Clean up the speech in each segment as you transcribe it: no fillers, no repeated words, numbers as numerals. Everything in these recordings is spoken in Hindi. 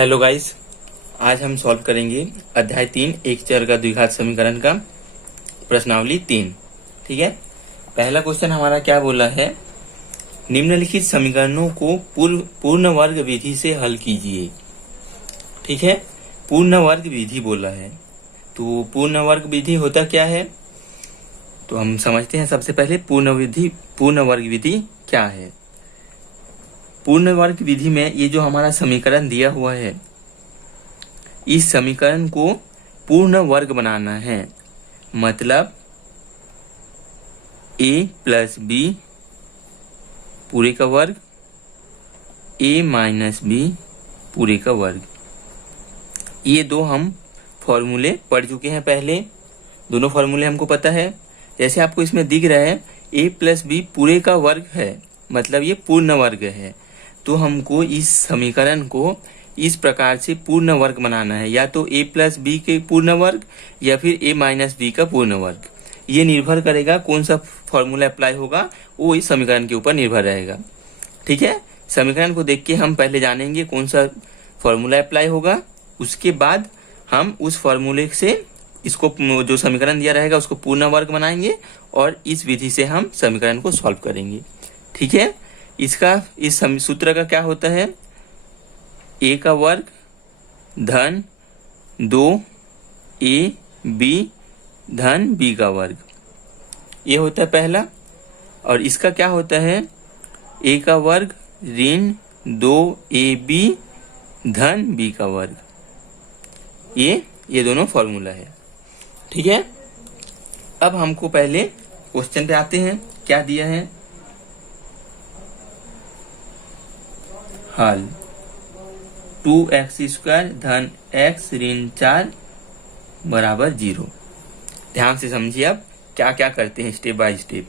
हेलो गाइस, आज हम सॉल्व करेंगे अध्याय 3 एक चर का द्विघात समीकरण का प्रश्नावली 3। ठीक है। पहला क्वेश्चन हमारा क्या बोला है, निम्नलिखित समीकरणों को पूर्ण वर्ग विधि से हल कीजिए। ठीक है, पूर्ण वर्ग विधि बोला है, तो पूर्ण वर्ग विधि होता क्या है तो हम समझते हैं। सबसे पहले पूर्ण वर्ग विधि क्या है। पूर्ण वर्ग विधि में ये जो हमारा समीकरण दिया हुआ है, इस समीकरण को पूर्ण वर्ग बनाना है। मतलब a प्लस बी पूरे का वर्ग, a माइनस बी पूरे का वर्ग। ये दो हम फॉर्मूले पढ़ चुके हैं पहले, दोनों फॉर्मूले हमको पता है। जैसे आपको इसमें दिख रहा है a प्लस बी पूरे का वर्ग है, मतलब ये पूर्ण वर्ग है। तो हमको इस समीकरण को इस प्रकार से पूर्ण वर्ग बनाना है, या तो a प्लस बी के पूर्ण वर्ग या फिर a माइनस बी का पूर्ण वर्ग। ये निर्भर करेगा कौन सा फॉर्मूला अप्लाई होगा, वो इस समीकरण के ऊपर निर्भर रहेगा। ठीक है, समीकरण को देख के हम पहले जानेंगे कौन सा फॉर्मूला अप्लाई होगा, उसके बाद हम उस फॉर्मूले से इसको जो समीकरण दिया रहेगा उसको पूर्ण वर्ग बनाएंगे और इस विधि से हम समीकरण को सॉल्व करेंगे। ठीक है, इस सूत्र का क्या होता है, a का वर्ग धन 2ab धन b का वर्ग, ये होता है पहला। और इसका क्या होता है, a का वर्ग ऋण 2ab धन b का वर्ग। ये दोनों फॉर्मूला है। ठीक है, अब हमको पहले क्वेश्चन पे आते हैं। क्या दिया है, हल 2x² धन x ऋण 4 बराबर 0। ध्यान से समझिए अब क्या क्या करते हैं स्टेप बाय स्टेप।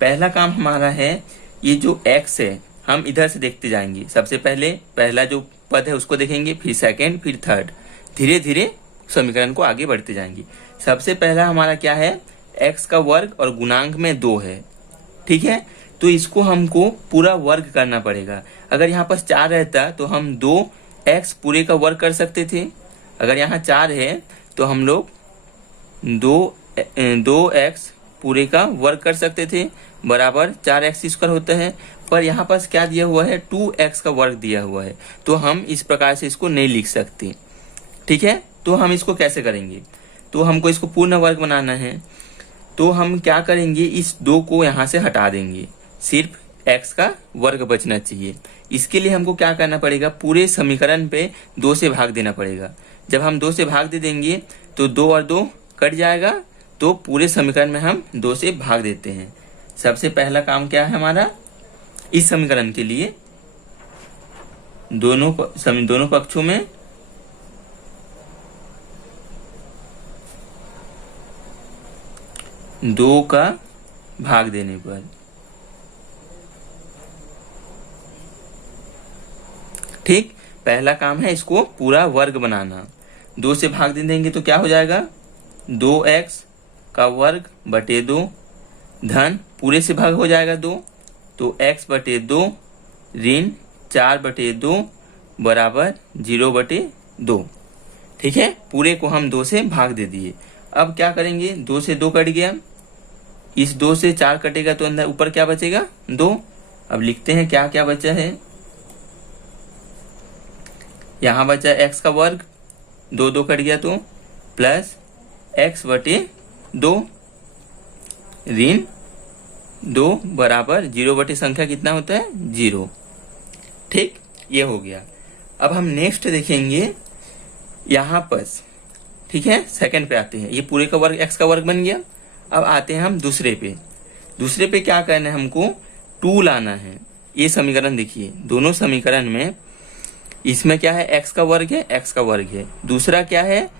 पहला काम हमारा है, ये जो x है हम इधर से देखते जाएंगे। सबसे पहले पहला जो पद है उसको देखेंगे, फिर सेकंड, फिर थर्ड, धीरे धीरे समीकरण को आगे बढ़ते जाएंगे। सबसे पहला हमारा क्या है, x का वर्ग और गुणांक में 2 है। ठीक है, तो इसको हमको पूरा वर्ग करना पड़ेगा। अगर यहाँ पर 4 रहता तो हम 2x पूरे का वर्ग कर सकते थे। अगर यहाँ 4 है तो हम लोग 2x पूरे का वर्ग कर सकते थे, बराबर 4x² होता है। पर यहाँ पर क्या दिया हुआ है, 2x का वर्ग दिया हुआ है, तो हम इस प्रकार से इसको नहीं लिख सकते। ठीक है, तो हम इसको कैसे करेंगे, तो हमको इसको पूर्ण वर्ग बनाना है। तो हम क्या करेंगे, इस 2 को यहाँ से हटा देंगे, सिर्फ x का वर्ग बचना चाहिए। इसके लिए हमको क्या करना पड़ेगा, पूरे समीकरण पे 2 से भाग देना पड़ेगा। जब हम 2 से भाग दे देंगे तो 2 और 2 कट जाएगा, तो पूरे समीकरण में हम 2 से भाग देते हैं। सबसे पहला काम क्या है हमारा, इस समीकरण के लिए दोनों पक्षों में 2 का भाग देने पर, ठीक, पहला काम है इसको पूरा वर्ग बनाना। 2 से भाग दे देंगे तो क्या हो जाएगा, 2x का वर्ग बटे 2 धन पूरे से भाग हो जाएगा 2, तो x बटे 2 ऋण 4 बटे 2 बराबर 0 बटे 2। ठीक है, पूरे को हम 2 से भाग दे दिए। अब क्या करेंगे, 2 से 2 कट गया, इस 2 से 4 कटेगा तो अंदर ऊपर क्या बचेगा, 2। अब लिखते हैं क्या क्या बचा है। यहाँ बचा x का वर्ग, 2 कट गया तो प्लस x बटे 2 ऋण 2 बराबर 0 बटे संख्या कितना होता है, 0। ठीक, ये हो गया। अब हम नेक्स्ट देखेंगे यहाँ पर। ठीक है, सेकंड पे आते हैं। ये पूरे का वर्ग x का वर्ग बन गया। अब आते हैं हम दूसरे पे क्या करना है, हमको 2 लाना है। ये समीकरण देखिए, दोनों समीकरण में इसमें क्या है, x का वर्ग है, x का वर्ग है। दूसरा क्या है,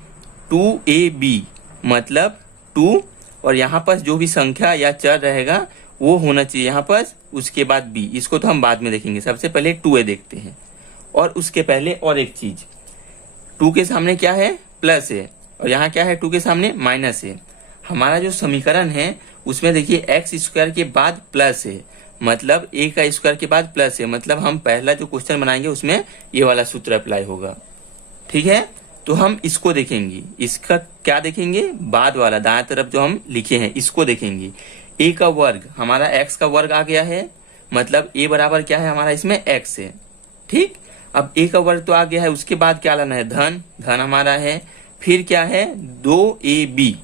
2ab मतलब 2, और यहाँ पर जो भी संख्या या चर रहेगा वो होना चाहिए यहाँ पर, उसके बाद b। इसको तो हम बाद में देखेंगे, सबसे पहले 2a देखते हैं। और उसके पहले और एक चीज, 2 के सामने क्या है, प्लस है, और यहाँ क्या है, 2 के सामने माइनस है। हमारा जो समीकरण है उसमें देखिए x² के बाद प्लस है, मतलब a का स्क्वायर के बाद प्लस है, मतलब हम पहला जो क्वेश्चन बनाएंगे उसमें ये वाला सूत्र अप्लाई होगा। ठीक है, तो हम इसको देखेंगे, इसका क्या देखेंगे, बाद वाला दाएं तरफ जो हम लिखे हैं इसको देखेंगे। ए का वर्ग हमारा एक्स का वर्ग आ गया है, मतलब ए बराबर क्या है हमारा इसमें एक्स है। ठीक, अब ए का वर्ग तो आ गया है, उसके बाद क्या लाना है, धन, धन हमारा है, फिर क्या है 2ab।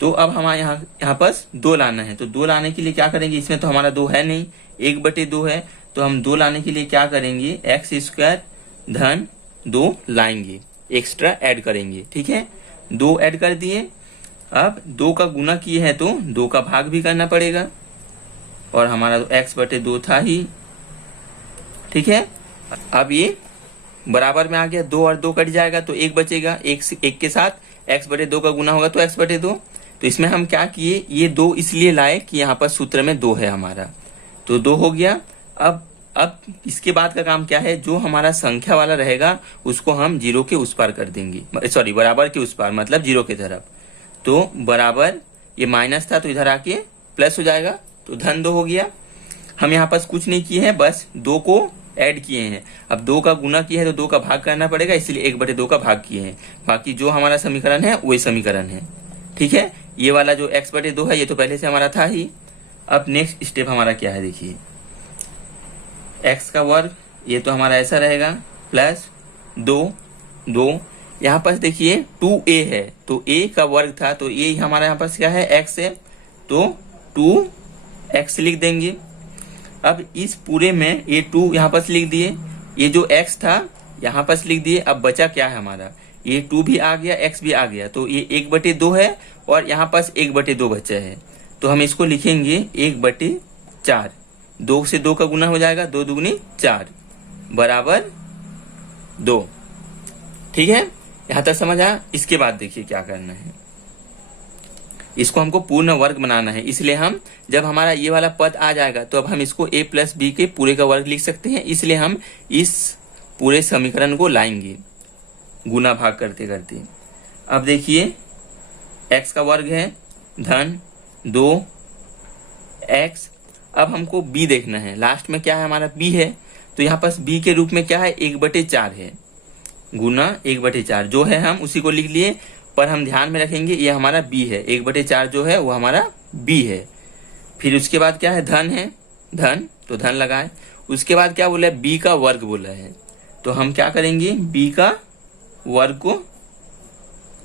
तो अब हमारे यहाँ पास 2 लाना है, तो 2 लाने के लिए क्या करेंगे, इसमें तो हमारा 2 है नहीं, 1/2 है, तो हम 2 लाने के लिए क्या करेंगे, एक्स स्क्वायर धन 2 लाएंगे, एक्स्ट्रा ऐड करेंगे। ठीक है, 2 ऐड कर दिए। अब 2 का गुना किए हैं तो 2 का भाग भी करना पड़ेगा, और हमारा तो x/2 था ही। ठीक है, अब ये बराबर में आ गया, 2 और 2 कट जाएगा तो 1 बचेगा, एक के साथ x/2 का गुना होगा तो x/2। तो इसमें हम क्या किए, ये 2 इसलिए लाए कि यहाँ पर सूत्र में 2 है हमारा, तो 2 हो गया। अब इसके बाद का काम क्या है, जो हमारा संख्या वाला रहेगा उसको हम 0 के उस पार कर देंगे, सॉरी बराबर के उस पार, मतलब 0 की तरफ। तो बराबर, ये माइनस था तो इधर आके प्लस हो जाएगा, तो धन 2 हो गया। हम यहाँ पास कुछ नहीं किए हैं, बस 2 को ऐड किए हैं। अब 2 का गुना किया है तो 2 का भाग करना पड़ेगा, इसलिए 1/2 का भाग किए हैं। बाकी जो हमारा समीकरण है वही समीकरण है। ठीक है, ये वाला जो x/2 है ये तो पहले से हमारा था ही। अब नेक्स्ट स्टेप हमारा क्या है, देखिए x का वर्ग, ये तो हमारा ऐसा रहेगा, प्लस 2 यहाँ पास देखिए 2a है, तो a का वर्ग था, तो ये हमारा यहाँ पास क्या है, x है, तो 2x लिख देंगे। अब इस पूरे में ये 2 यहाँ पास लिख दिए, ये जो x था यहाँ पास लिख दिए। अब बचा क्या है हमारा, ये 2 भी आ गया, x भी आ गया, तो ये 1/2 है, और यहाँ पास 1/2 बचा है, तो हम इसको लिखेंगे 1/4। 2 से 2 का गुना हो जाएगा, 2 दूनी 4 बराबर 2। ठीक है, यहाँ तक समझ आया। इसके बाद देखिए क्या करना है, इसको हमको पूर्ण वर्ग बनाना है, इसलिए हम जब हमारा ये वाला पद आ जाएगा तो अब हम इसको a+b के पूरे का वर्ग लिख सकते हैं, इसलिए हम इस पूरे समीकरण को लाएंगे गुना भाग करते करते। अब देखिए x का वर्ग है धन 2x। अब हमको b देखना है, लास्ट में क्या है हमारा b है, तो यहाँ पास b के रूप में क्या है, 1/4 है, गुना 1/4 जो है हम उसी को लिख लिए, पर हम ध्यान में रखेंगे ये हमारा b है, 1/4 जो है वो हमारा b है। फिर उसके बाद क्या है, धन है, धन तो धन लगाए। उसके बाद क्या बोला है, b का वर्ग बोला है, तो हम क्या करेंगे, b का वर्ग को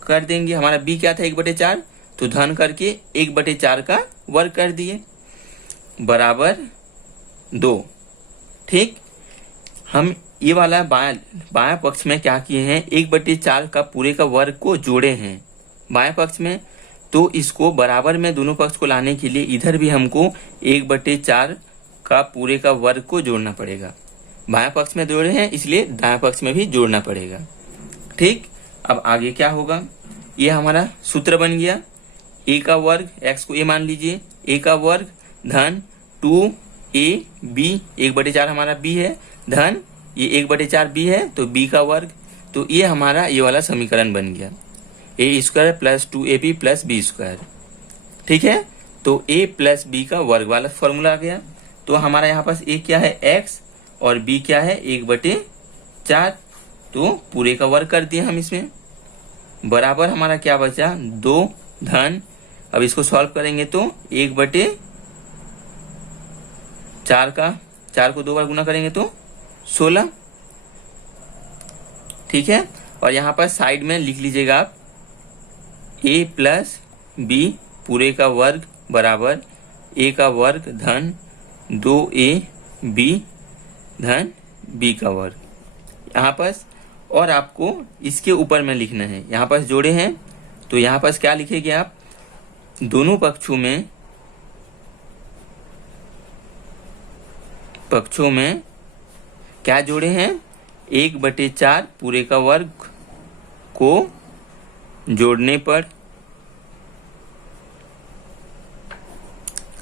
कर देंगे। हमारा b क्या था, 1/4, तो धन करके 1/4 का वर्ग कर दिए बराबर 2। ठीक, हम ये वाला बायां पक्ष में क्या किए हैं, 1/4 का पूरे का वर्ग को जोड़े हैं बाएं पक्ष में, तो इसको बराबर में दोनों पक्ष को लाने के लिए इधर भी हमको 1/4 का पूरे का वर्ग को जोड़ना पड़ेगा। बाएं पक्ष में जोड़े हैं इसलिए दाएं पक्ष में भी जोड़ना पड़ेगा। ठीक, अब आगे क्या होगा, ये हमारा सूत्र बन गया, a का वर्ग, x को a मान लीजिए, a का वर्ग धन 2ab, 1/4 हमारा b है, धन ये 1/4 b है तो b का वर्ग, तो ये हमारा ये वाला समीकरण बन गया, a² + 2ab + b²। ठीक है, तो a + b का वर्ग वाला फॉर्मूला आ गया। तो हमारा यहाँ पास a क्या है, x, और b क्या है, 1/4, तो पूरे का वर्ग कर दिया हम इसमें, बराबर हमारा क्या बचा, 2 धन। अब इसको सॉल्व करेंगे तो 1/4 का 4 को 2 बार गुना करेंगे तो 16। ठीक है, और यहाँ पर साइड में लिख लीजिएगा आप a + b पूरे का वर्ग बराबर a का वर्ग धन 2ab धन b का वर्ग। यहाँ पास और आपको इसके ऊपर में लिखना है, यहाँ पास जोड़े हैं तो यहाँ पास क्या लिखेंगे आप, दोनों पक्षों में क्या जोड़े हैं, 1/4 पूरे का वर्ग को जोड़ने पर,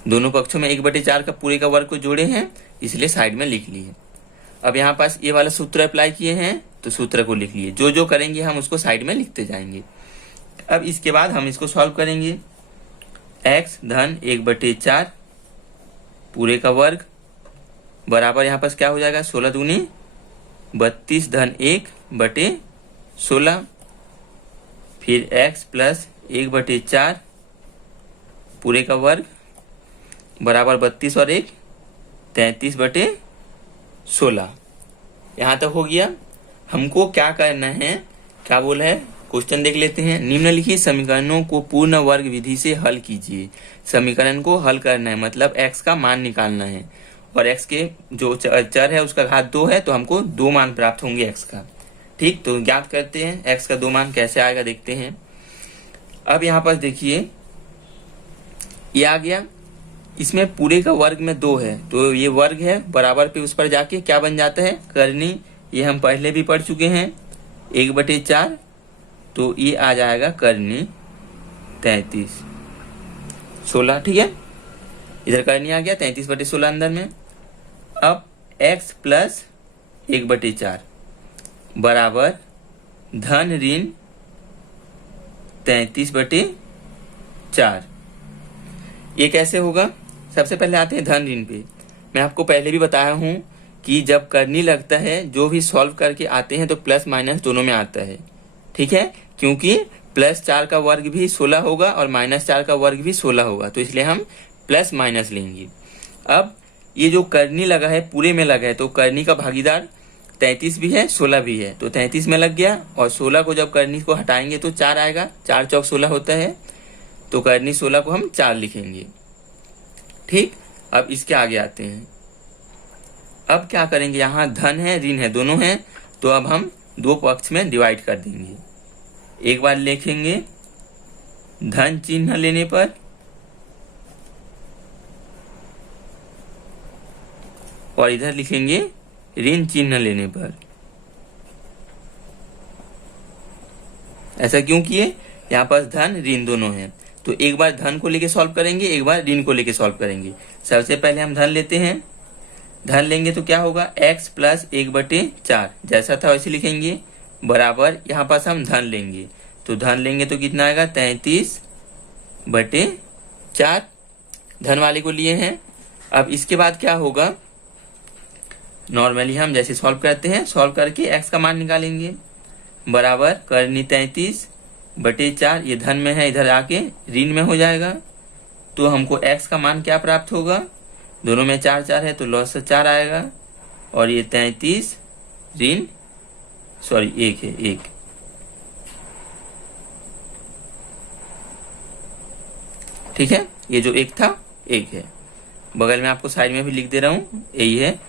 दोनों पक्षों में 1/4 का पूरे का वर्ग को जोड़े हैं, इसलिए साइड में लिख लिए। अब यहाँ पास ये वाला सूत्र अप्लाई किए हैं तो सूत्र को लिख लिए, जो जो करेंगे हम उसको साइड में लिखते जाएंगे। अब इसके बाद हम इसको सॉल्व करेंगे, x धन 1/4 पूरे का वर्ग बराबर यहाँ पास क्या हो जाएगा, 16 दूनी 32 धन 1/4। 16, फिर x प्लस 1/4 पूरे का वर्ग बराबर 32 और 1 33/16। यहाँ तक हो गया। हमको क्या करना है, क्या बोला है, क्वेश्चन देख लेते हैं। निम्नलिखित समीकरणों को पूर्ण वर्ग विधि से हल कीजिए। समीकरण को हल करना है मतलब x का मान निकालना है, और x के जो चर है उसका घात 2 है, तो हमको 2 मान प्राप्त होंगे x का। ठीक, तो ज्ञात करते हैं x का 2 मान कैसे आएगा, देखते हैं। अब यहाँ पर देखिए ये आ गया, इसमें पूरे का वर्ग में 2 है, तो ये वर्ग है, बराबर पे उस पर जाके क्या बन जाता है, करनी। ये हम पहले भी पढ़ चुके हैं, 1/4, तो ये आ जाएगा करनी 33/16। ठीक है, इधर करनी आ गया 33/16 अंदर में। अब x प्लस 1/4 बराबर धन ऋण 33/4। ये कैसे होगा, सबसे पहले आते हैं धन ऋण पे। मैं आपको पहले भी बताया हूं कि जब करनी लगता है, जो भी सॉल्व करके आते हैं तो प्लस माइनस दोनों में आता है। ठीक है, क्योंकि +4 का वर्ग भी 16 होगा और -4 का वर्ग भी 16 होगा, तो इसलिए हम प्लस माइनस लेंगे। अब ये जो करनी लगा है पूरे में लगा है, तो करनी का भागीदार 33 भी है 16 भी है, तो 33 में लग गया, और 16 को जब करनी को हटाएंगे तो 4 आएगा, 4 चौक 16 होता है, तो करनी 16 को हम 4 लिखेंगे। ठीक, अब इसके आगे आते हैं। अब क्या करेंगे, यहाँ धन है ऋण है दोनों हैं, तो अब हम 2 पक्ष में डिवाइड कर देंगे। एक बार लिखेंगे धन चिन्ह लेने पर, और इधर लिखेंगे ऋण चिन्ह लेने पर। ऐसा क्यों किए, यहाँ पर धन ऋण दोनों हैं, तो एक बार धन को लेके सॉल्व करेंगे, एक बार ऋण को लेके सॉल्व करेंगे। सबसे पहले हम धन लेते हैं। धन लेंगे तो क्या होगा, x प्लस 1/4 जैसा था वैसे लिखेंगे, बराबर यहाँ पास हम धन लेंगे, तो धन लेंगे तो कितना आएगा 33/4, धन वाले को लिए हैं। अब इसके बाद क्या होगा, नॉर्मली हम जैसे सॉल्व करते हैं, सॉल्व करके x का मान निकालेंगे, बराबर करनी 33/4, ये धन में है, इधर आके ऋण में हो जाएगा, तो हमको x का मान क्या प्राप्त होगा, दोनों में 4 है तो लॉस से 4 आएगा, और ये 33 ऋण 1 है 1। ठीक है, ये जो 1 था 1 है, बगल में आपको साइड में भी लिख दे रहा हूं, यही है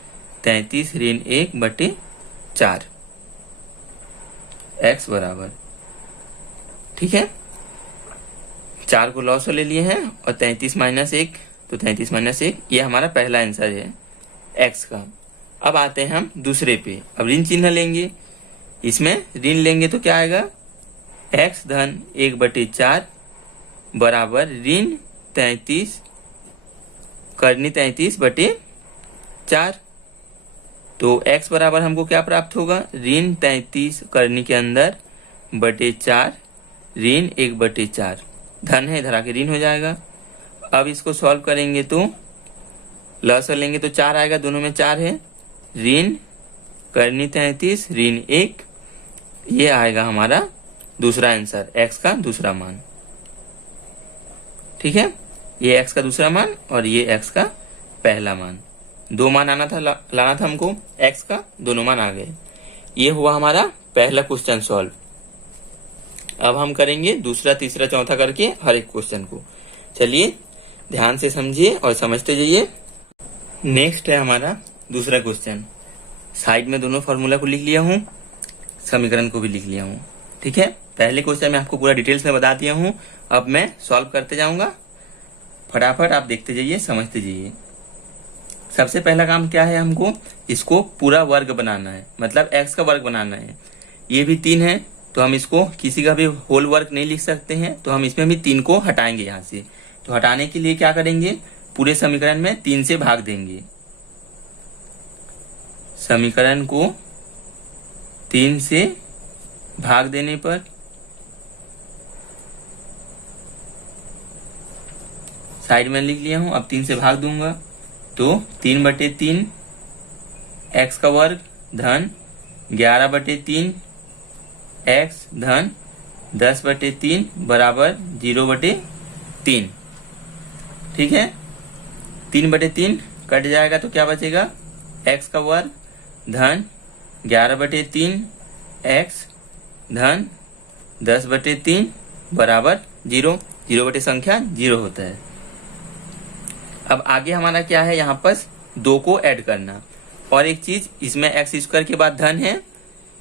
33 ऋण 1/4 x बराबर। ठीक है, 4 को लॉस ले लिए हैं, और 33 माइनस 1, तो 33 माइनस 1, ये हमारा पहला आंसर है x का। अब आते हैं हम दूसरे पे। अब ऋण चिन्ह लेंगे, इसमें ऋण लेंगे तो क्या आएगा, x धन 1/4 बराबर ऋण 33 करनी 33/4, तो x बराबर हमको क्या प्राप्त होगा, ऋण 33 करनी के अंदर /4 ऋण 1/4, धन है इधर आके ऋण हो जाएगा। अब इसको सॉल्व करेंगे तो लॉस लेंगे तो 4 आएगा, दोनों में 4 है, ऋण करनी 33 ऋण 1, ये आएगा हमारा दूसरा आंसर, x का दूसरा मान। ठीक है, ये x का दूसरा मान और ये x का पहला मान, 2 मान आना था, लाना था हमको, x का दोनों मान आ गए। ये हुआ हमारा पहला क्वेश्चन सॉल्व। अब हम करेंगे दूसरा तीसरा चौथा करके हर एक क्वेश्चन को। चलिए ध्यान से समझिए और समझते जाइए। नेक्स्ट है हमारा दूसरा क्वेश्चन। साइड में दोनों फॉर्मूला को लिख लिया हूँ, समीकरण को भी लिख लिया हूँ। ठीक है, पहले क्वेश्चन में आपको पूरा डिटेल्स में बता दिया हूँ, अब मैं सॉल्व करते जाऊंगा, फटाफट आप देखते जाइए, समझते जाइए। सबसे पहला काम क्या है, हमको इसको पूरा वर्ग बनाना है, मतलब x का वर्ग बनाना है। ये भी 3 है, तो हम इसको किसी का भी होल वर्ग नहीं लिख सकते हैं, तो हम इसमें भी 3 को हटाएंगे यहाँ से। तो हटाने के लिए क्या करेंगे, पूरे समीकरण में 3 से भाग देंगे। समीकरण को 3 से भाग देने पर साइड में लिख लिया हूं, अब 3 से भाग दूंगा तो 3/3 x का वर्ग धन 11/3 एक्स धन 10/3 बराबर 0/3। ठीक है, 3/3 कट जाएगा तो क्या बचेगा, एक्स का वर्ग धन 11/3 एक्स धन 10/3 बराबर 0। 0 संख्या 0 होता है। अब आगे हमारा क्या है, यहाँ पर 2 को ऐड करना। और एक चीज, इसमें एक्स स्क्वायर के बाद धन है,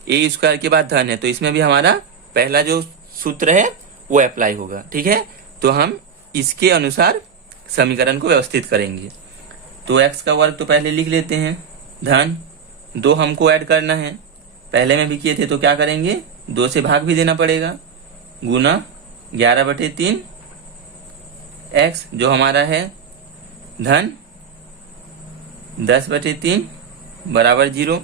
ए स्क्वायर के बाद धन है, तो इसमें भी हमारा पहला जो सूत्र है वो अप्लाई होगा। ठीक है, तो हम इसके अनुसार समीकरण को व्यवस्थित करेंगे। तो एक्स का वर्ग तो पहले लिख लेते हैं, धन 2 हमको ऐड करना है, पहले में भी किए थे तो क्या करेंगे, 2 से भाग भी देना पड़ेगा, गुना 11/3 एक्स जो हमारा है धन 10/3 बराबर 0।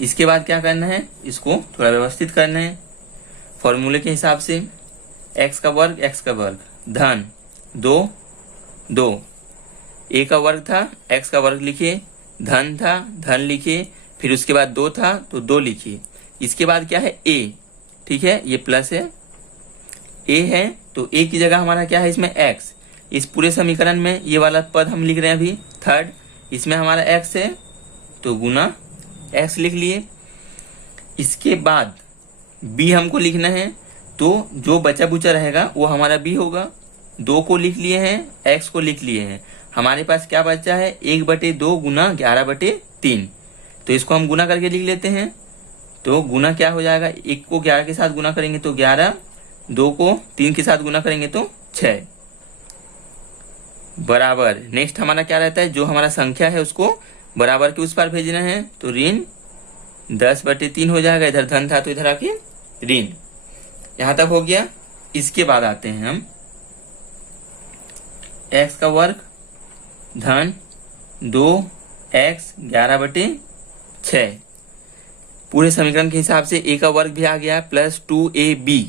इसके बाद क्या करना है, इसको थोड़ा व्यवस्थित करना है फॉर्मूले के हिसाब से। एक्स का वर्ग धन 2 ए का वर्ग था, एक्स का वर्ग लिखिए, धन था धन लिखिए, फिर उसके बाद 2 था तो 2 लिखिए। इसके बाद क्या है, ए। ठीक है, ये प्लस है, ए है तो ए की जगह हमारा क्या है इसमें एक्स। इस पूरे समीकरण में ये वाला पद हम लिख रहे हैं अभी थर्ड, इसमें हमारा एक्स है तो गुना एक्स लिख लिए। इसके बाद बी हमको लिखना है, तो जो बचा बुचा रहेगा वो हमारा बी होगा। 2 को लिख लिए हैं, एक्स को लिख लिए हैं, हमारे पास क्या बचा है 1/2 गुना 11/3। तो इसको हम गुना करके लिख लेते हैं। तो गुना क्या हो जाएगा, 1 को 11 के साथ गुना करेंगे तो 11, 2 को 3 के साथ गुना करेंगे तो 6 बराबर। नेक्स्ट हमारा क्या रहता है, जो हमारा संख्या है उसको बराबर के उस पार भेजना है, तो ऋण 10/3 हो जाएगा। इधर धन था तो इधर आके ऋण। यहां तक हो गया। इसके बाद आते हैं हम एक्स का वर्ग धन 2x 11/6। पूरे समीकरण के हिसाब से ए का वर्ग भी आ गया प्लस 2ab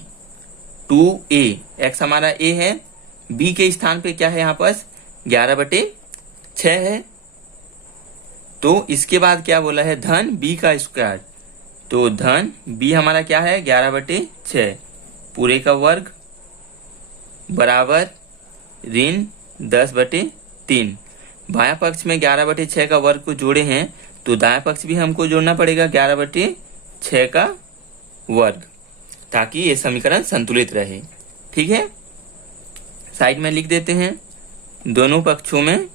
2a। एक्स हमारा ए है, बी के स्थान पे क्या है यहाँ पास 11/6 है। तो इसके बाद क्या बोला है, धन बी का स्क्वायर, तो धन बी हमारा क्या है 11/6 पूरे का वर्ग बराबर ऋण 10/3। बायां पक्ष में 11/6 का वर्ग को जोड़े हैं तो दायां पक्ष भी हमको जोड़ना पड़ेगा 11/6 का वर्ग, ताकि ये समीकरण संतुलित रहे। ठीक है, साइड में लिख देते हैं, दोनों पक्षों में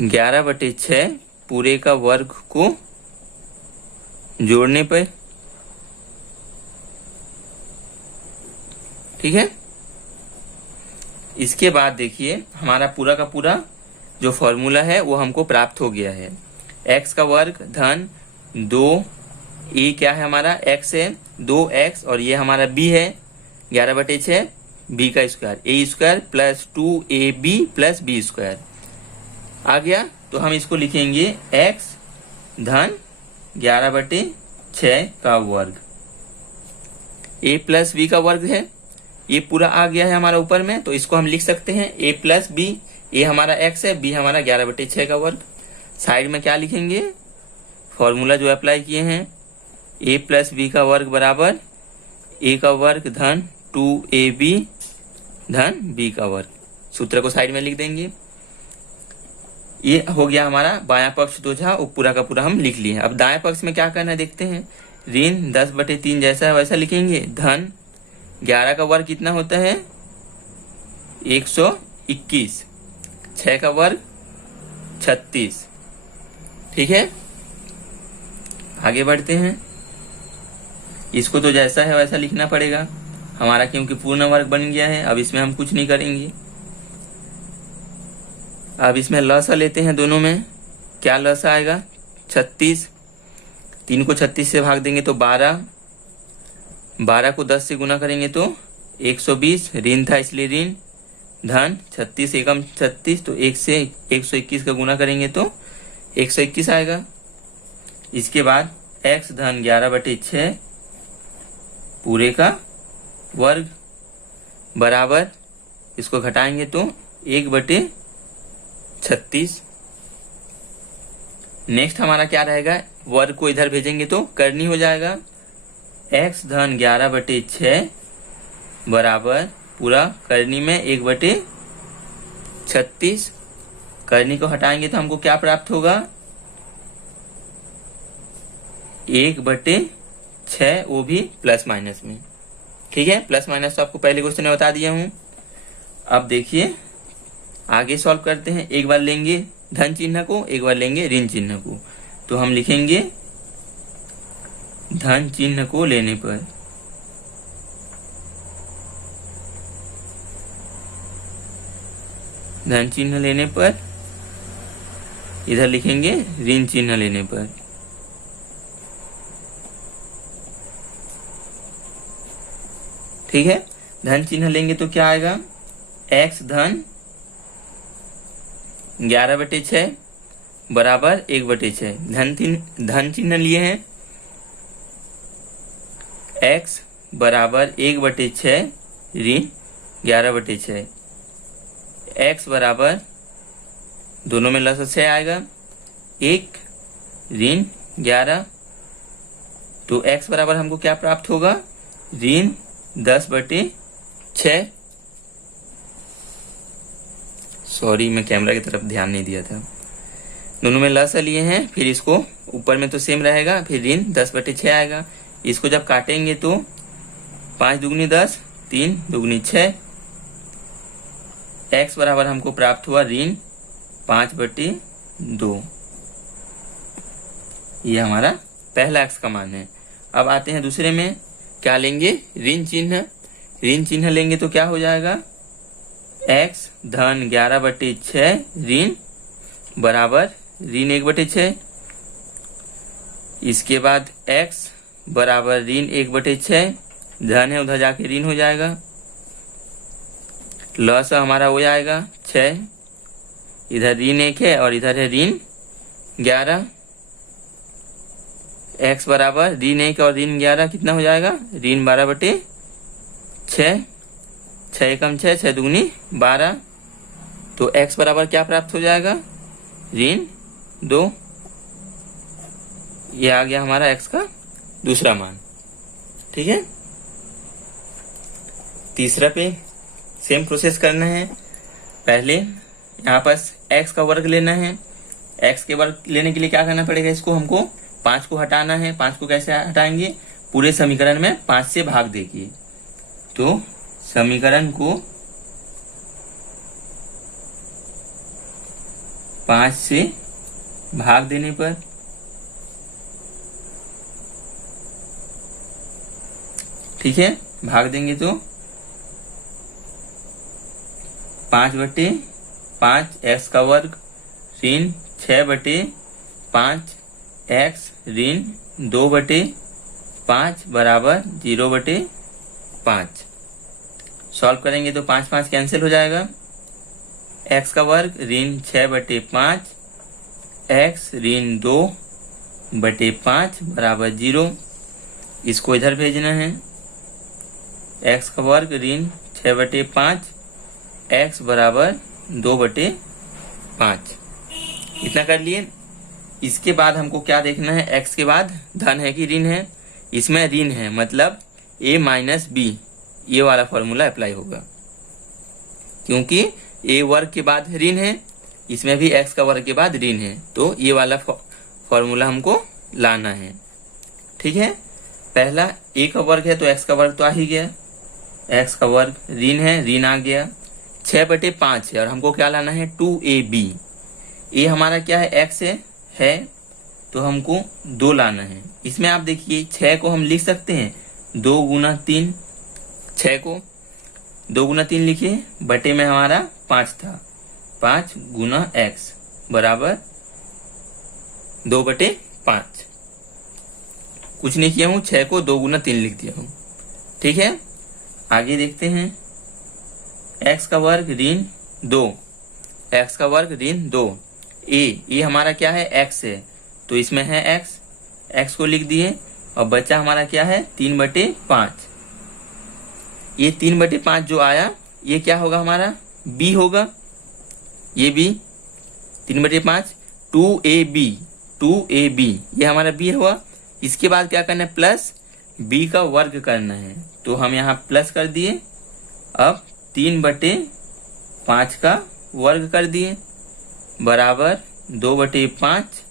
11/6 पूरे का वर्ग को जोड़ने पर। ठीक है, इसके बाद देखिए हमारा पूरा का पूरा जो फॉर्मूला है वो हमको प्राप्त हो गया है। एक्स का वर्ग धन 2 ए क्या है हमारा एक्स है 2x, और ये हमारा बी है 11/6 बी का square A square plus 2ab plus B square आ गया। तो हम इसको लिखेंगे x धन 11/6 का वर्ग, a प्लस बी का वर्ग है, ये पूरा आ गया है हमारा ऊपर में, तो इसको हम लिख सकते हैं a प्लस बी। ए हमारा x है, b हमारा 11/6 का वर्ग। साइड में क्या लिखेंगे, फॉर्मूला जो अप्लाई किए हैं, a प्लस बी का वर्ग बराबर a का वर्ग धन 2ab धन b का वर्ग। सूत्र को साइड में लिख देंगे। ये हो गया हमारा बायां पक्ष जो था वो पूरा का पूरा हम लिख लिए। अब दाएं पक्ष में क्या करना है देखते हैं, ऋण 10/3 जैसा है वैसा लिखेंगे, धन 11 का वर्ग कितना होता है 121, 6 का वर्ग 36। ठीक है, आगे बढ़ते हैं। इसको तो जैसा है वैसा लिखना पड़ेगा हमारा, क्योंकि पूर्ण वर्ग बन गया है। अब इसमें हम कुछ नहीं करेंगे। अब इसमें लसा लेते हैं, दोनों में क्या लसा आएगा 36, 3 को 36 से भाग देंगे तो 12, 12 को 10 से गुना करेंगे तो 120, ऋण था इसलिए ऋण, धन 36 एकम 36, तो 1 से 121 का गुना करेंगे तो 121 आएगा। इसके बाद x धन 11/6 पूरे का वर्ग बराबर, इसको घटाएंगे तो 1/36 नेक्स्ट हमारा क्या रहेगा, वर्ग को इधर भेजेंगे तो करनी हो जाएगा। x धन 11/6 बराबर पूरा करनी में 1/36। करनी को हटाएंगे तो हमको क्या प्राप्त होगा, 1/6, वो भी प्लस माइनस में। ठीक है, प्लस माइनस तो आपको पहले क्वेश्चन में बता दिया हूं। अब देखिए आगे सॉल्व करते हैं। एक बार लेंगे धन चिन्ह को, एक बार लेंगे ऋण चिन्ह को। तो हम लिखेंगे धन चिन्ह को लेने पर धन चिन्ह लेने पर, इधर लिखेंगे ऋण चिन्ह लेने पर। ठीक है, धन चिन्ह लेंगे तो क्या आएगा, x धन 11/6 बराबर 1/6। धन चिन्ह लिए हैं, x बराबर 1/6 ऋण 11/6। x बराबर दोनों में लस 6 आएगा, 1 ऋण 11। तो x बराबर हमको क्या प्राप्त होगा, ऋण 10/6। सॉरी, मैं कैमरा की तरफ ध्यान नहीं दिया था। दोनों में लस लिए हैं, फिर इसको ऊपर में तो सेम रहेगा, फिर ऋण 10/6 आएगा। इसको जब काटेंगे तो 5 दूगुनी 10, 3 दूगुनी 6। x बराबर हमको प्राप्त हुआ ऋण 5/2। ये हमारा पहला x का मान है। अब आते हैं दूसरे में, क्या लेंगे, ऋण चिन्ह। ऋण चिन्ह लेंगे तो क्या हो जाएगा, x धन 11/6 ऋण बराबर ऋण 1/6। इसके बाद x बराबर ऋण 1/6, धन है उधर जाके ऋण हो जाएगा, लॉस हमारा हो जाएगा 6, इधर ऋण 1 है और इधर है ऋण 11। x बराबर ऋण 1 और ऋण 11 कितना हो जाएगा, ऋण 12/6। 6 एकम 6, 6 दूनी 12। तो x बराबर क्या प्राप्त हो जाएगा, ऋण 2। ये आ गया हमारा x का दूसरा मान। ठीक है, तीसरा पे सेम प्रोसेस करना है। पहले यहाँ पास x का वर्ग लेना है। x के वर्ग लेने के लिए क्या करना पड़ेगा, इसको हमको 5 को हटाना है। 5 को कैसे हटाएंगे, पूरे समीकरण में 5 से भाग देंगे। तो समीकरण को 5 से भाग देने पर ठीक है, भाग देंगे तो 5/5 x का वर्ग ऋण 6/5 x ऋण 2/5 बराबर 0/5। सॉल्व करेंगे तो 5 5 कैंसिल हो जाएगा। x का वर्ग ऋण 6/5 x ऋण 2/5 बराबर 0। इसको इधर भेजना है। x का वर्ग ऋण 6/5 x बराबर 2/5। इतना कर लिए। इसके बाद हमको क्या देखना है, x के बाद धन है कि ऋण है। इसमें ऋण है मतलब a माइनस बी, ये वाला फॉर्मूला अप्लाई होगा, क्योंकि a वर्ग के बाद ऋण है, इसमें भी x का वर्ग के बाद ऋण है, तो ये वाला फॉर्मूला हमको लाना है। ठीक है, पहला a का वर्ग है तो x का वर्ग तो आ ही गया, x का वर्ग ऋण है, ऋण आ गया, 6/5 है और हमको क्या लाना है 2ab। a हमारा क्या है, x है तो हमको 2 लाना है। इसमें आप देखिए 6 को हम लिख सकते हैं 2 गुना 3, 6 को 2 गुना 3 लिखिए, बटे में हमारा 5 था, 5 गुना x बराबर 2/5। कुछ नहीं किया हूं, 6 को 2 गुना 3 लिख दिया हूं। ठीक है, आगे देखते हैं। x का वर्ग ऋण 2, x का वर्ग ऋण 2, ये हमारा क्या है, x है तो इसमें है x को लिख दिए और बचा हमारा क्या है 3/5। ये 3/5 जो आया ये क्या होगा हमारा b होगा, ये b 3/5 2ab 2ab, ये हमारा b हुआ। इसके बाद क्या करना है, प्लस b का वर्ग करना है, तो हम यहाँ प्लस कर दिए। अब 3/5 का वर्ग कर दिए बराबर 2/5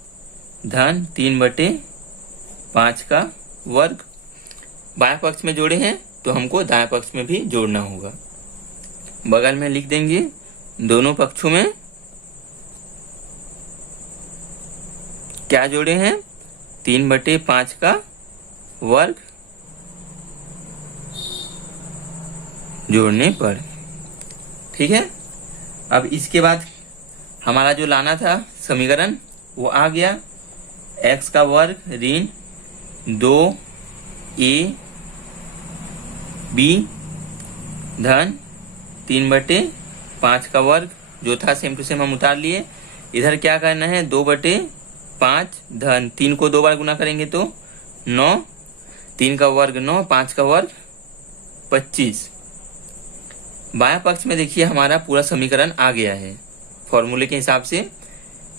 धन 3/5 का वर्ग। बाएं पक्ष में जोड़े हैं तो हमको दाएं पक्ष में भी जोड़ना होगा। बगल में लिख देंगे दोनों पक्षों में क्या जोड़े हैं, 3/5 का वर्ग जोड़ने पर। ठीक है, अब इसके बाद हमारा जो लाना था समीकरण वो आ गया, x का वर्ग ऋण 2ab धन 3/5 का वर्ग, जो था सेम टू सेम हम उतार लिए। इधर क्या करना है, 2/5 धन 3 को 2 बार गुना करेंगे तो 9, 3 का वर्ग 9, 5 का वर्ग 25। बाएं पक्ष में देखिए हमारा पूरा समीकरण आ गया है फॉर्मूले के हिसाब से।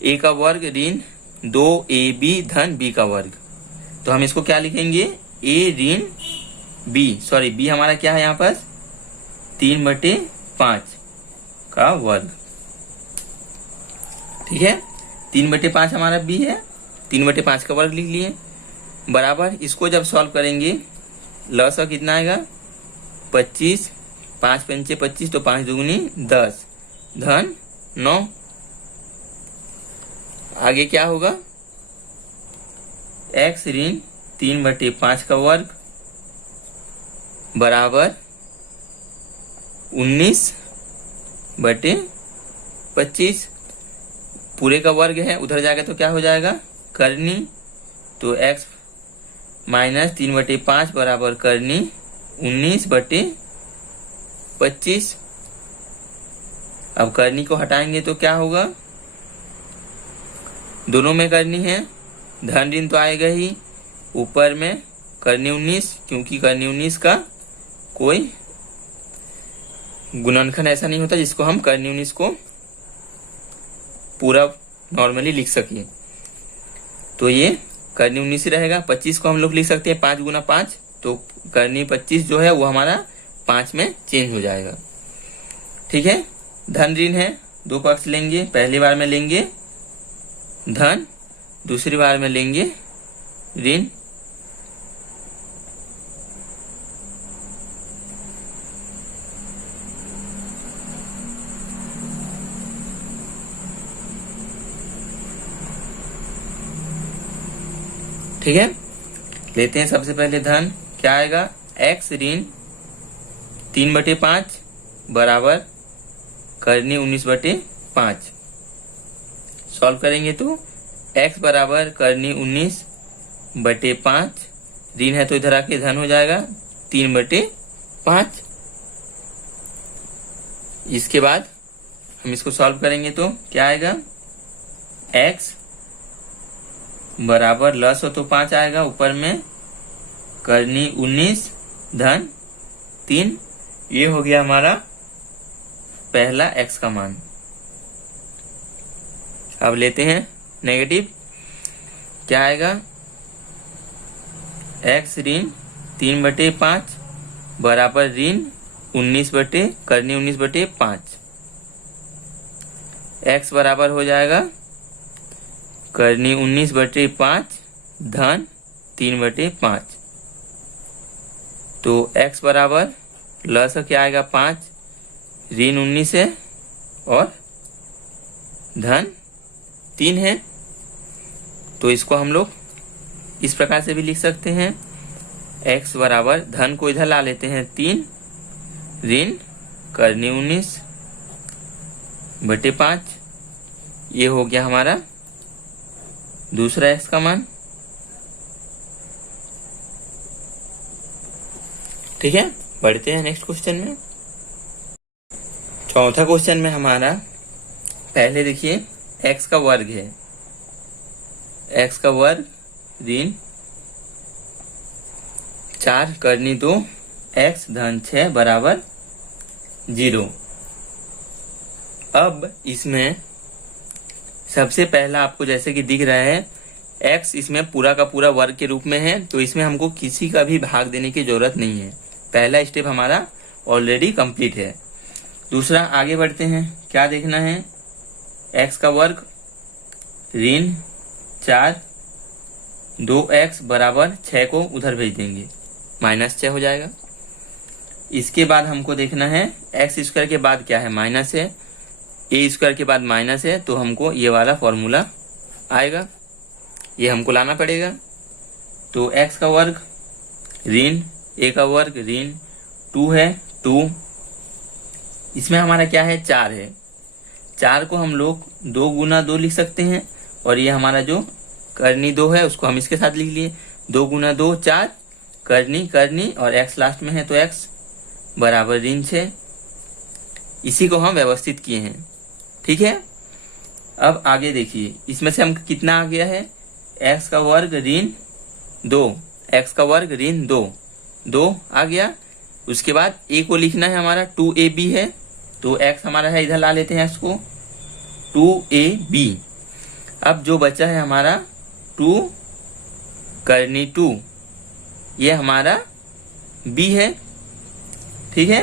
a का वर्ग ऋण 2ab धन b का वर्ग, तो हम इसको क्या लिखेंगे, a ऋण b, सॉरी b हमारा क्या है यहाँ पर 3/5 का वर्ग। ठीक है, 3/5 हमारा b है, 3/5 का वर्ग लिख लिए बराबर। इसको जब सॉल्व करेंगे लसा कितना आएगा, 25, 5 पंचे 25, तो 5 दूनी 10 धन 9। आगे क्या होगा, x ऋण 3/5 का वर्ग बराबर 19/25, पूरे का वर्ग है, उधर जाएगा तो क्या हो जाएगा करनी, तो x माइनस 3/5 बराबर करनी 19/25। अब करनी को हटाएंगे तो क्या होगा, दोनों में करनी है, धन ऋण तो आएगा ही, ऊपर में करनी 19, क्योंकि करनी 19 का कोई गुणनखंड ऐसा नहीं होता जिसको हम करनी 19 को पूरा नॉर्मली लिख सके, तो ये करनी 19 ही रहेगा। 25 को हम लोग लिख सकते हैं 5 गुना 5, तो करनी 25 जो है वो हमारा 5 में चेंज हो जाएगा। ठीक है, धन ऋण है, दो पक्ष लेंगे, पहली बार में लेंगे धन, दूसरी बार में लेंगे ऋण। ठीक है, लेते हैं सबसे पहले धन, क्या आएगा, x ऋण 3/5 बराबर करनी 19/5। सॉल्व करेंगे तो x बराबर करनी 19/5, ऋण है तो इधर आके धन हो जाएगा 3/5। इसके बाद हम इसको सॉल्व करेंगे तो क्या आएगा, x बराबर लस हो तो 5 आएगा, ऊपर में करनी 19 धन 3। ये हो गया हमारा पहला x का मान। अब लेते हैं नेगेटिव, क्या आएगा, x ऋण 3/5 बराबर ऋण 19/5। x बराबर हो जाएगा करनी 19/5 धन 3/5, तो x बराबर लस क्या आएगा 5, ऋण 19 है और धन 3 है, तो इसको हम लोग इस प्रकार से भी लिख सकते हैं, x बराबर धन को इधर ला लेते हैं 3 ऋण करनी 19/5। ये हो गया हमारा दूसरा x का मान। ठीक है, बढ़ते हैं नेक्स्ट क्वेश्चन में। चौथा क्वेश्चन में हमारा पहले देखिए x का वर्ग है, x का वर्ग ऋण 4 करनी 2 x धन 6 बराबर 0। अब इसमें सबसे पहला आपको जैसे कि दिख रहा है x इसमें पूरा का पूरा वर्ग के रूप में है, तो इसमें हमको किसी का भी भाग देने की जरूरत नहीं है। पहला स्टेप हमारा ऑलरेडी कंप्लीट है। दूसरा आगे बढ़ते हैं, क्या देखना है, x का वर्ग ऋण 4 2x बराबर 6 को उधर भेज देंगे, -6 हो जाएगा। इसके बाद हमको देखना है एक्स स्क्वायर के बाद क्या है, माइनस है, ए स्क्वायर के बाद माइनस है, तो हमको ये वाला फॉर्मूला आएगा, ये हमको लाना पड़ेगा। तो एक्स का वर्ग ऋण ए का वर्ग ऋण 2 है 2, इसमें हमारा क्या है 4 है, 4 को हम लोग 2 गुना 2 लिख सकते हैं, और ये हमारा जो करनी 2 है उसको हम इसके साथ लिख लिए, 2 गुना 2 4, करनी करनी और एक्स लास्ट में है तो एक्स बराबर ऋण 6। इसी को हम व्यवस्थित किए हैं, ठीक है। अब आगे देखिए, इसमें से हम कितना आ गया है, एक्स का वर्ग ऋण 2, एक्स का वर्ग ऋण 2 2 आ गया। उसके बाद ए को लिखना है हमारा 2ab है, तो एक्स हमारा है, इधर ला लेते हैं एक्स को 2ab। अब जो बचा है हमारा 2 करनी 2, ये हमारा b है, ठीक है।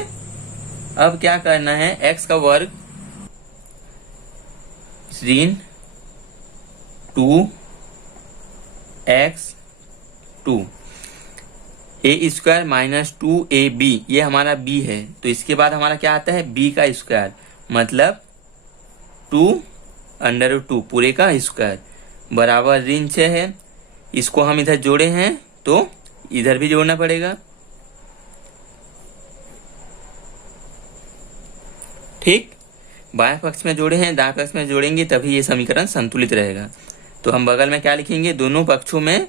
अब क्या करना है, x का वर्ग ऋण 2x 2 ए स्क्वायर माइनस 2ab, ये हमारा b है, तो इसके बाद हमारा क्या आता है b का स्क्वायर, मतलब 2√2 पूरे का स्क्वायर बराबर ऋण 6 है। इसको हम इधर जोड़े हैं तो इधर भी जोड़ना पड़ेगा, ठीक। बाएं पक्ष में जोड़े हैं, दाएं पक्ष में जोड़ेंगे तभी ये समीकरण संतुलित रहेगा। तो हम बगल में क्या लिखेंगे, दोनों पक्षों में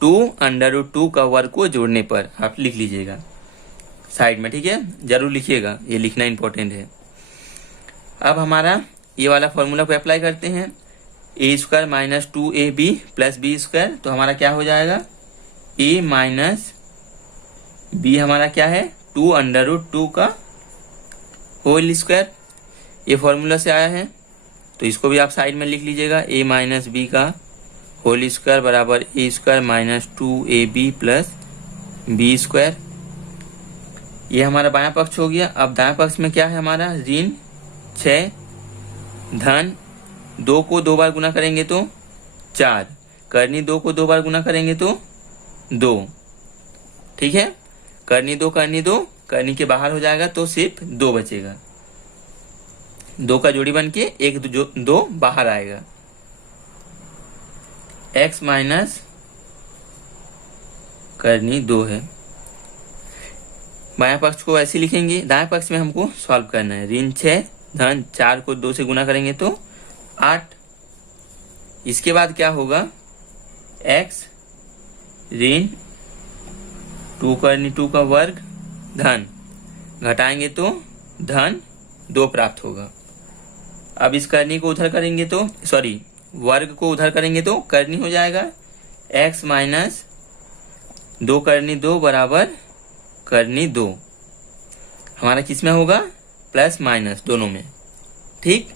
2√2 का वर्ग को जोड़ने पर आप लिख लीजिएगा साइड में, ठीक है, जरूर लिखिएगा, ये लिखना इंपॉर्टेंट है। अब हमारा ये वाला फॉर्मूला को अप्लाई करते हैं, A square minus 2ab plus B square, तो हमारा क्या हो जाएगा, a माइनस बी हमारा क्या है 2√2 का होल स्क्वायर, ये फॉर्मूला से आया है, तो इसको भी आप साइड में लिख लीजिएगा, a माइनस बी का होल स्क्वायर बराबर A square minus 2ab plus B square. ये हमारा बायां पक्ष हो गया। अब दायां पक्ष में क्या है हमारा, ऋण 6 धन 2 को 2 बार गुना करेंगे तो 4, करनी 2 को 2 बार गुना करेंगे तो 2, ठीक है। करनी 2 करनी के बाहर हो जाएगा तो सिर्फ 2 बचेगा, 2 का जोड़ी बन के 1 2 बाहर आएगा। x माइनस करनी 2 है, बायां पक्ष को ऐसे लिखेंगे, दाएं पक्ष में हमको सॉल्व करना है, ऋण 6 धन 4 को 2 से गुना करेंगे तो 8। इसके बाद क्या होगा, x ऋण 2 करनी 2 का वर्ग धन घटाएंगे तो धन 2 प्राप्त होगा। अब इस करनी को उधर करेंगे तो वर्ग को उधर करेंगे तो करनी हो जाएगा, x माइनस 2 करनी 2 बराबर करनी 2, हमारा किस में होगा, प्लस माइनस दोनों में, ठीक।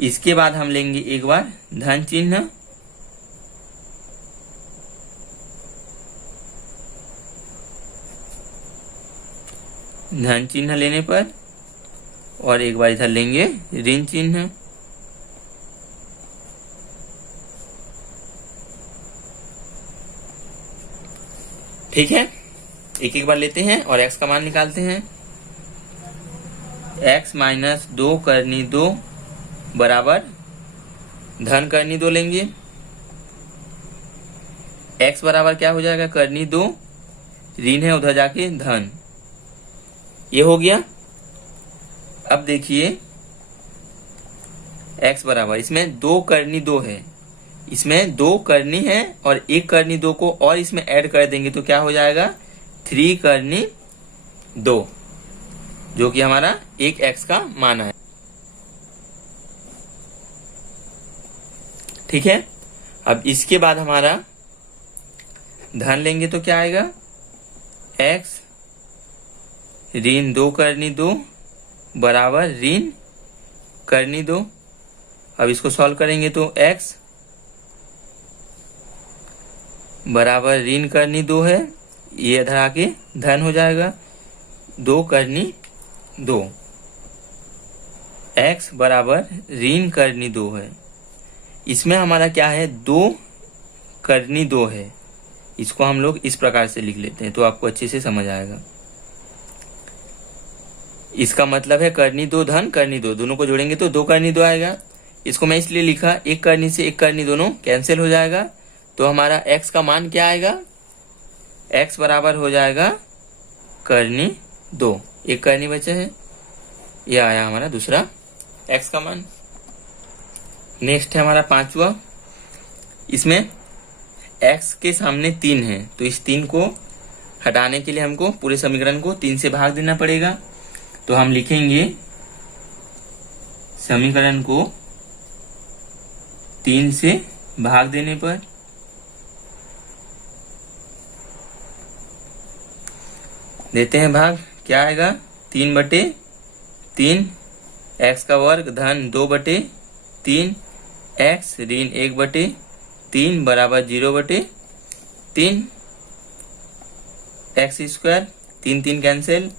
इसके बाद हम लेंगे एक बार धन चिन्ह, धन चिन्ह लेने पर और एक बार इधर लेंगे ऋण चिन्ह, ठीक है। एक एक बार लेते हैं और x का मान निकालते हैं, x माइनस 2 करनी 2 बराबर धन करनी 2 लेंगे, x बराबर क्या हो जाएगा, करनी 2 ऋण है उधर जाके धन, ये हो गया। अब देखिए x बराबर, इसमें 2 करनी 2 है, इसमें 2 करनी है और 1 करनी 2 को और इसमें ऐड कर देंगे तो क्या हो जाएगा, 3 करनी 2, जो कि हमारा एक x का मान है, ठीक है। अब इसके बाद हमारा धन लेंगे तो क्या आएगा, x ऋण 2 करनी 2 बराबर ऋण करनी 2। अब इसको सॉल्व करेंगे तो x बराबर ऋण करनी 2 है, ये इधर आके धन हो जाएगा 2 करनी 2। x बराबर ऋण करनी 2 है। इसमें हमारा क्या है, 2 करनी 2 है। इसको हम लोग इस प्रकार से लिख लेते हैं तो आपको अच्छे से समझ आएगा। इसका मतलब है करनी 2 धन करनी 2, दोनों को जोड़ेंगे तो 2 करनी 2 आएगा। इसको मैं इसलिए लिखा, 1 करनी से 1 करनी दोनों कैंसिल हो जाएगा, तो हमारा x का मान क्या आएगा, x बराबर हो जाएगा करनी 2। 1 करनी बचे है, ये आया हमारा दूसरा x का मान। नेक्स्ट है हमारा 5वां। इसमें x के सामने 3 है, तो इस 3 को हटाने के लिए हमको पूरे समीकरण को 3 से भाग देना पड़ेगा। तो हम लिखेंगे समीकरण को 3 से भाग देने पर देते हैं भाग, क्या आएगा 3/3 x का वर्ग धन 2/3 x ऋण 1/3 बराबर 0/3 x स्क्वायर 3 3 कैंसिल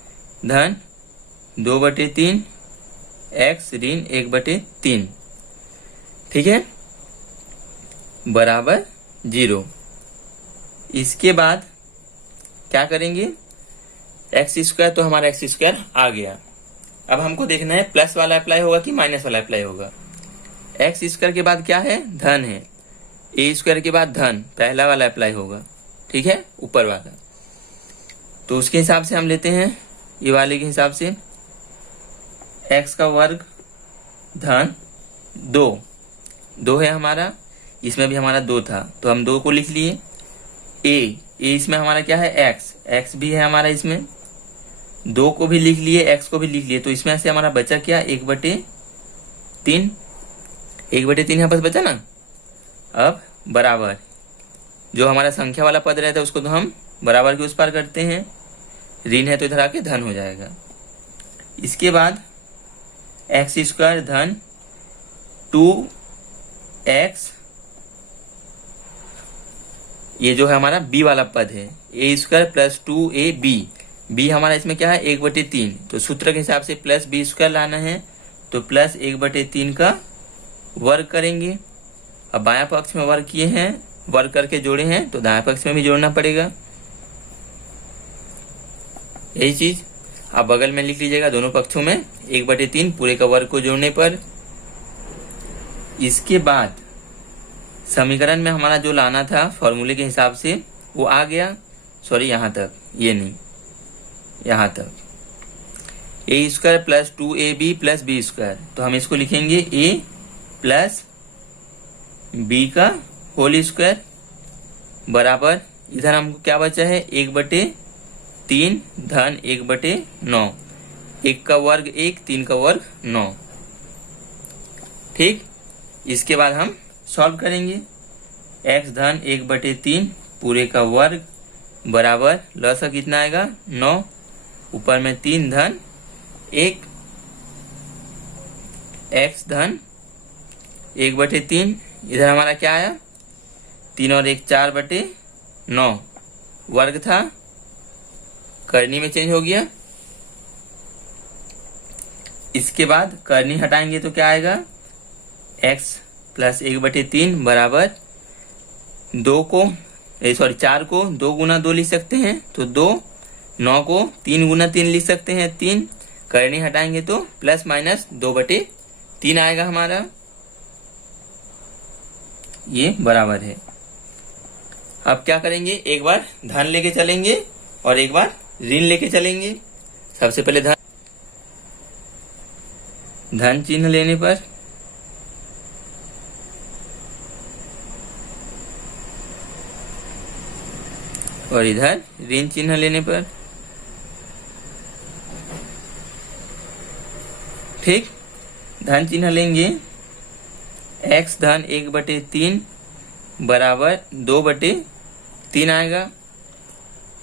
धन 2/3 x ऋण 1/3, ठीक है, बराबर 0। इसके बाद क्या करेंगे, एक्स स्क्वायर, तो हमारा एक्स स्क्वायर आ गया। अब हमको देखना है प्लस वाला अप्लाई होगा कि माइनस वाला अप्लाई होगा। एक्स स्क्वायर के बाद क्या है, धन है, ए स्क्वायर के बाद धन, पहला वाला अप्लाई होगा, ठीक है, ऊपर वाला। तो उसके हिसाब से हम लेते हैं, ये वाले के हिसाब से एक्स का वर्ग धन 2 है हमारा, इसमें भी हमारा 2 था तो हम 2 को लिख लिए। ए इसमें हमारा क्या है, एक्स भी है हमारा, इसमें 2 को भी लिख लिए, एक्स को भी लिख लिए, तो इसमें से हमारा बचा क्या, 1/3 यहाँ पास बचा ना। अब बराबर जो हमारा संख्या वाला पद रहता है उसको तो हम बराबर के उस पार करते हैं, ऋण है तो इधर आके धन हो जाएगा। इसके बाद एक्स स्क्वायर धन 2x, ये जो है हमारा b वाला पद है, ए स्क्वायर प्लस 2ab, b हमारा इसमें क्या है 1/3, तो सूत्र के हिसाब से प्लस b स्क्वायर लाना है, तो प्लस 1/3 का वर्ग करेंगे। अब बायां पक्ष में वर्ग किए हैं, वर्ग करके जोड़े हैं, तो दायां पक्ष में भी जोड़ना पड़ेगा, यही चीज आप बगल में लिख लीजिएगा दोनों पक्षों में 1/3 पूरे का वर्ग को जोड़ने पर। इसके बाद समीकरण में हमारा जो लाना था फॉर्मूले के हिसाब से वो आ गया, सॉरी यहाँ तक, ये नहीं, यहाँ तक A square plus 2ab plus B square, तो हम इसको लिखेंगे a प्लस बी का होल स्क्वायर बराबर, इधर हमको क्या बचा है 1/3 धन 1/9, 1 का वर्ग 1, 3 का वर्ग 9, ठीक। इसके बाद हम सॉल्व करेंगे, x धन 1/3 पूरे का वर्ग बराबर लसा कितना आएगा 9, ऊपर में 3 धन 1, x धन 1/3, इधर हमारा क्या आया 3 और 1 4/9, वर्ग था करनी में चेंज हो गया। इसके बाद करनी हटाएंगे तो क्या आएगा, x प्लस 1/3 बराबर 4 को 2 गुना 2 लिख सकते हैं, तो 2, 9 को 3 गुना 3 लिख सकते हैं 3, करनी हटाएंगे तो प्लस माइनस 2/3 आएगा हमारा, ये बराबर है। अब क्या करेंगे, एक बार धन लेके चलेंगे और एक बार ऋण लेके चलेंगे। सबसे पहले धन चिन्ह लेने पर और इधर ऋण चिन्ह लेने पर, ठीक। धन चिन्ह लेंगे, x धन 1/3 बराबर 2/3 आएगा,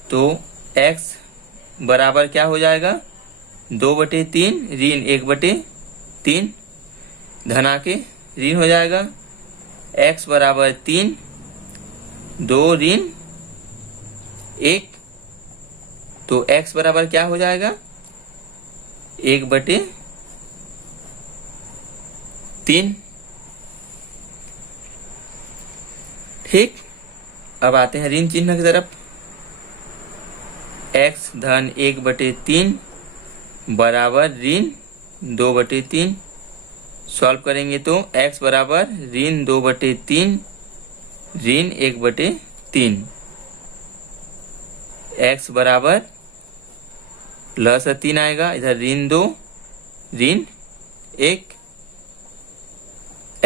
तो x बराबर क्या हो जाएगा 2/3 ऋण 1/3, धन आके ऋण हो जाएगा, x बराबर 3 2 ऋण 1, तो x बराबर क्या हो जाएगा 1/3। ठीक, अब आते हैं ऋण चिन्ह की तरफ। x धन 1/3 बराबर ऋण 2/3। सॉल्व करेंगे तो x बराबर ऋण 2/3 ऋण 1/3। x बराबर प्लस 3 आएगा, इधर ऋण 2 ऋण 1।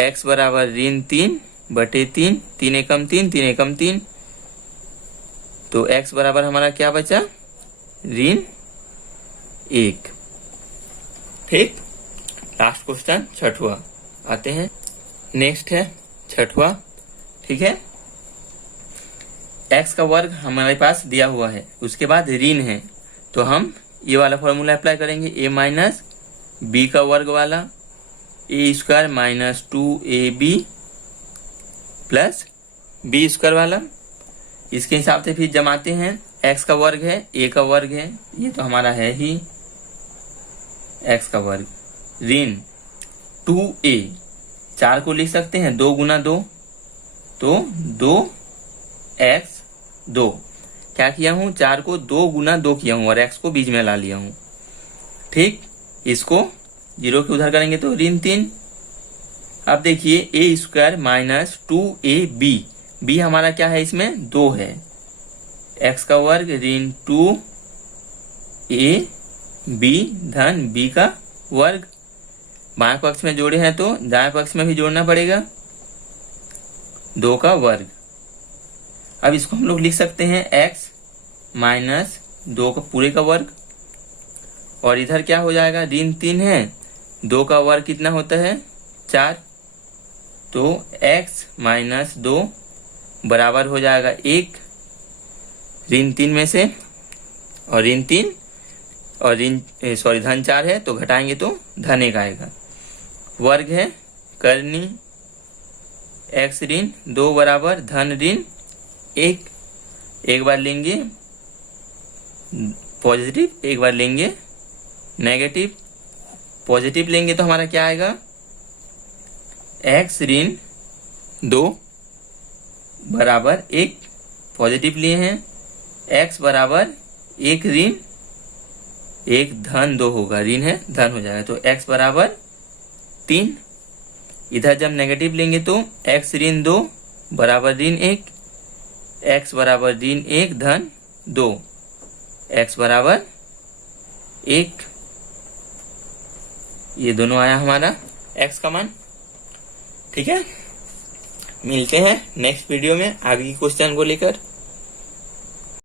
x बराबर ऋण 3/3, 3 एकम 3, 3 एकम 3, तो x बराबर हमारा क्या बचा ऋण 1। ठीक, लास्ट क्वेश्चन छठवां आते हैं। नेक्स्ट है छठवां। ठीक है, x का वर्ग हमारे पास दिया हुआ है, उसके बाद ऋण है, तो हम ये वाला फॉर्मूला अप्लाई करेंगे, a माइनस बी का वर्ग वाला, a square minus 2ab plus B square वाला। इसके हिसाब से फिर जमाते हैं, x का वर्ग है, a का वर्ग है, ये तो हमारा है ही x का वर्ग, ऋण 2a, 4 को लिख सकते हैं 2 गुना 2, तो 2x 2। क्या किया हूं, 4 को 2 गुना 2 किया हूं और x को बीच में ला लिया हूं। ठीक, इसको 0 के उधर करेंगे तो ऋण 3। अब देखिए a square minus 2ab, b हमारा क्या है इसमें 2 है, x का वर्ग ऋण 2ab धन b का वर्ग। बाएं पक्ष में जोड़े हैं तो दाएं पक्ष में भी जोड़ना पड़ेगा, 2 का वर्ग। अब इसको हम लोग लिख सकते हैं x माइनस 2 का पूरे का वर्ग, और इधर क्या हो जाएगा ऋण 3 है, 2 का वर्ग कितना होता है 4, तो x माइनस 2 बराबर हो जाएगा 1 ऋण 3 में से, और ऋण 3 और धन 4 है तो घटाएंगे तो धन 1 आएगा। वर्ग है करनी, x ऋण 2 बराबर धन ऋण 1। एक बार लेंगे पॉजिटिव, एक बार लेंगे नेगेटिव। पॉजिटिव लेंगे तो हमारा क्या आएगा x ऋण 2 बराबर 1, पॉजिटिव लिए हैं, x बराबर 1 ऋण 1 धन 2 होगा, ऋण है धन हो जाएगा, तो x बराबर 3। इधर जब नेगेटिव लेंगे तो x ऋण 2 बराबर ऋण 1, x बराबर ऋण 1 धन 2, x बराबर 1। ये दोनों आया हमारा x का मान। ठीक है, मिलते हैं नेक्स्ट वीडियो में आगे की क्वेश्चन को लेकर।